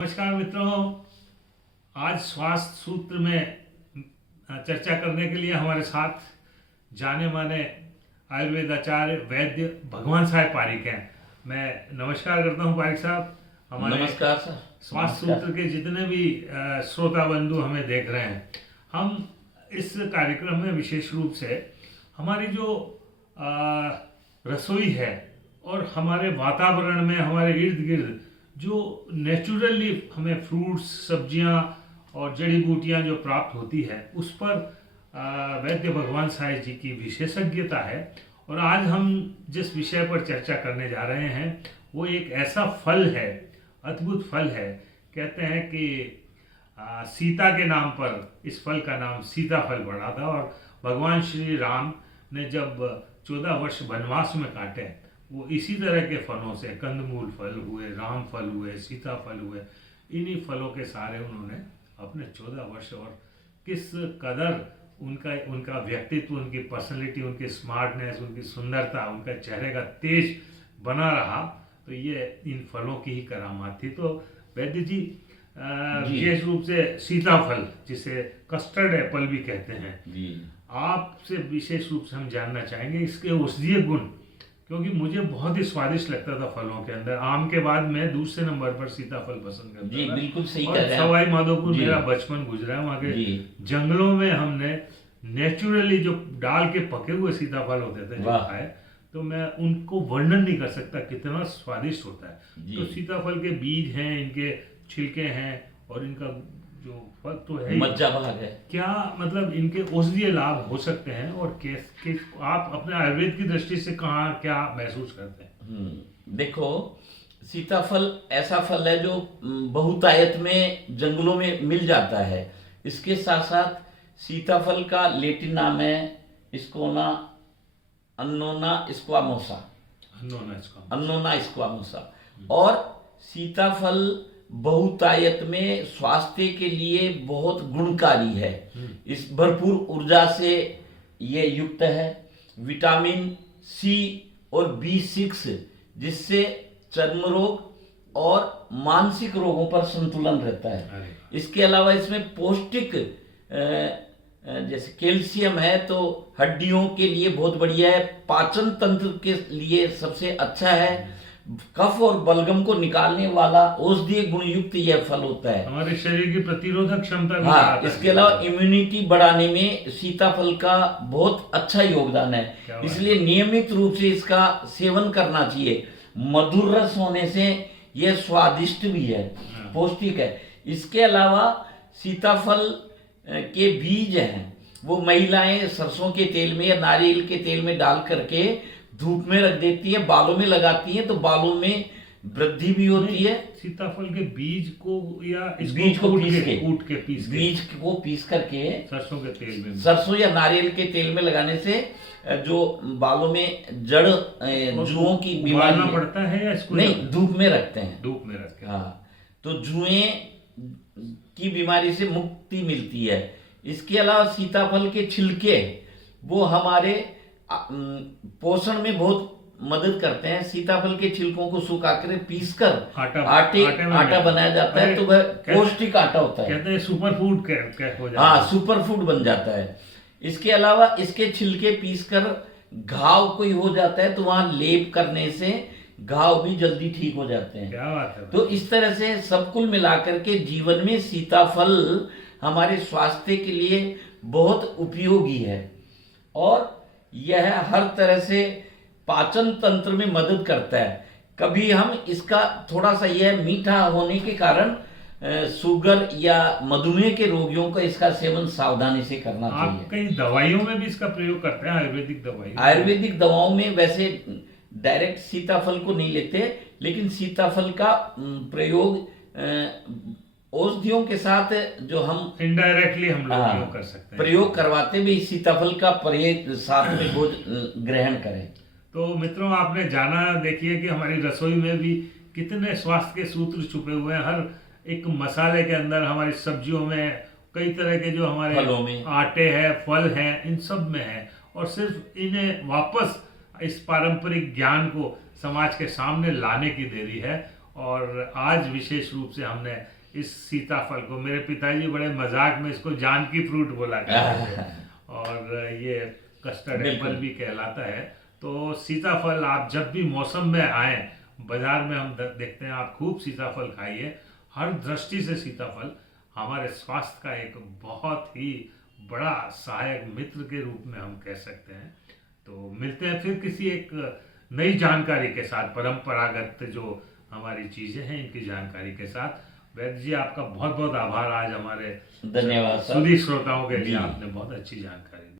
नमस्कार मित्रों, आज स्वास्थ्य सूत्र में चर्चा करने के लिए हमारे साथ जाने माने आयुर्वेद आचार्य वैद्य भगवान साहब पारिक हैं। मैं नमस्कार करता हूं पारिक साहब। हमारे नमस्कार सर। स्वास्थ्य सूत्र के जितने भी श्रोता बंधु हमें देख रहे हैं, हम इस कार्यक्रम में विशेष रूप से हमारी जो रसोई है और हमारे वातावरण में हमारे इर्द गिर्द जो नेचुरली हमें फ्रूट्स, सब्जियां और जड़ी बूटियां जो प्राप्त होती है, उस पर वैद्य भगवान साहब जी की विशेषज्ञता है। और आज हम जिस विषय पर चर्चा करने जा रहे हैं वो एक ऐसा फल है, अद्भुत फल है। कहते हैं कि सीता के नाम पर इस फल का नाम सीताफल पड़ा था, और भगवान श्री राम ने जब 14 वर्ष वनवास में काटे, वो इसी तरह के फलों से, कंदमूल फल हुए, राम फल हुए, सीताफल हुए, इन्हीं फलों के सारे उन्होंने अपने 14 वर्ष, और किस कदर उनका व्यक्तित्व, उनकी पर्सनैलिटी, उनकी स्मार्टनेस, उनकी सुंदरता, उनका चेहरे का तेज बना रहा, तो ये इन फलों की ही करामात थी। तो वैद्य जी विशेष रूप से सीताफल, जिसे कस्टर्ड एप्पल भी कहते हैं, आपसे विशेष रूप से हम जानना चाहेंगे इसके औषधीय गुण, क्योंकि मुझे बहुत ही स्वादिष्ट लगता था फलों के अंदर। आम के बाद मैं दूसरे नंबर पर सीताफल पसंद करता जी, था। बिल्कुल सही और कह रहे हैं। सवाई माधोपुर मेरा बचपन गुजरा है। वहाँ के जंगलों में हमने नेचुरली जो डाल के पके हुए सीताफल होते थे जो खाए, तो मैं उनको वर्णन नहीं कर सकता कितना स्वादिष्ट होता है। तो सीताफल के बीज हैं, इनके छिलके हैं, और इनका जो फल तो है, मज्जा भाग है। क्या मतलब इनके औषधीय लाभ हो सकते हैं, और आप अपने आयुर्वेद की दृष्टि से कहाँ क्या महसूस करते हैं? देखो, सीताफल ऐसा फल है जो बहुतायत में जंगलों में मिल जाता है। इसके साथ साथ सीताफल का लैटिन नाम है स्कोना अन्नोना स्क्वामोसा। अन्नोना स्क्वामोसा। और सीताफल बहुतायत में स्वास्थ्य के लिए बहुत गुणकारी है। इस भरपूर ऊर्जा से ये युक्त है। विटामिन सी और B6, जिससे चर्म रोग और मानसिक रोगों पर संतुलन रहता है। इसके अलावा इसमें पौष्टिक जैसे कैल्शियम है, तो हड्डियों के लिए बहुत बढ़िया है। पाचन तंत्र के लिए सबसे अच्छा है। कफ और बलगम को निकालने वाला औषधीय गुण युक्त यह फल होता है। हमारे शरीर की प्रतिरोधक क्षमता भी हाँ, इसके अलावा इम्यूनिटी बढ़ाने में सीताफल का बहुत अच्छा योगदान है। इसलिए नियमित रूप से इसका सेवन करना चाहिए। मधुर रस होने से यह स्वादिष्ट भी है, पौष्टिक है। इसके अलावा सीताफल के बीज हैं, वो महिलाएं सरसों के तेल में या नारियल के तेल में डाल करके धूप में रख देती है, बालों में लगाती है, तो बालों में वृद्धि भी होती है। सीताफल के बीज को या बीज को बीज को पीस करके सरसों के तेल में, सरसों या नारियल के तेल में लगाने से जो बालों में जड़ जुओं की बीमारी पड़ता है या इसको नहीं, धूप में रखते हैं। धूप में रखते हैं, हाँ, तो जुएं की बीमारी से मुक्ति मिलती है। इसके अलावा सीताफल के छिलके वो हमारे पोषण में बहुत मदद करते हैं। सीताफल के छिलकों को सुखाकर पीसकर आटा बनाया जाता है, तो वह पौष्टिक आटा होता है। कहते हैं सुपर फूड हो जाता है। हाँ, सुपर फूड बन जाता है। इसके अलावा इसके छिलके पीसकर घाव कोई हो जाता है, तो वहां लेप करने से घाव भी जल्दी ठीक हो जाते हैं। क्या बात है। तो इस तरह से सब कुल मिलाकर के जीवन में सीताफल हमारे स्वास्थ्य के लिए बहुत उपयोगी है, और यह हर तरह से पाचन तंत्र में मदद करता है। कभी हम इसका थोड़ा सा यह मीठा होने के कारण शुगर या मधुमेह के रोगियों को इसका सेवन सावधानी से करना चाहिए। आप कई दवाइयों में भी इसका प्रयोग करते हैं? आयुर्वेदिक दवाओं में वैसे डायरेक्ट सीताफल को नहीं लेते, लेकिन सीताफल का प्रयोग औषधियों के साथ जो हम इनडायरेक्टली हम लोग प्रयोग कर सकते हैं, प्रयोग करवाते भी सीताफल का प्रयोग साथ में भोजन ग्रहण करें। तो मित्रों, आपने जाना, देखिए कि हमारी रसोई में भी कितने स्वास्थ्य के सूत्र छुपे हुए हैं। हर एक मसाले के अंदर, हमारी सब्जियों में, कई तरह के जो हमारे आटे हैं, फल हैं, इन सब में है। और सिर्फ इन्हें वापस इस पारंपरिक ज्ञान को समाज के सामने लाने की देरी है। और आज विशेष रूप से हमने इस सीताफल को, मेरे पिताजी बड़े मजाक में इसको जानकी फ्रूट बोला करते थे और ये कस्टर्ड एप्पल भी कहलाता है। तो सीताफल आप जब भी मौसम में आए, बाजार में हम देखते हैं, आप खूब सीताफल खाइए। हर दृष्टि से सीताफल हमारे स्वास्थ्य का एक बहुत ही बड़ा सहायक मित्र के रूप में हम कह सकते हैं। तो मिलते हैं फिर किसी एक नई जानकारी के साथ, परंपरागत जो हमारी चीज़ें हैं इनकी जानकारी के साथ। वैद्य जी, आपका बहुत बहुत आभार, आज हमारे धन्यवाद सुधी श्रोताओं के लिए आपने बहुत अच्छी जानकारी दी।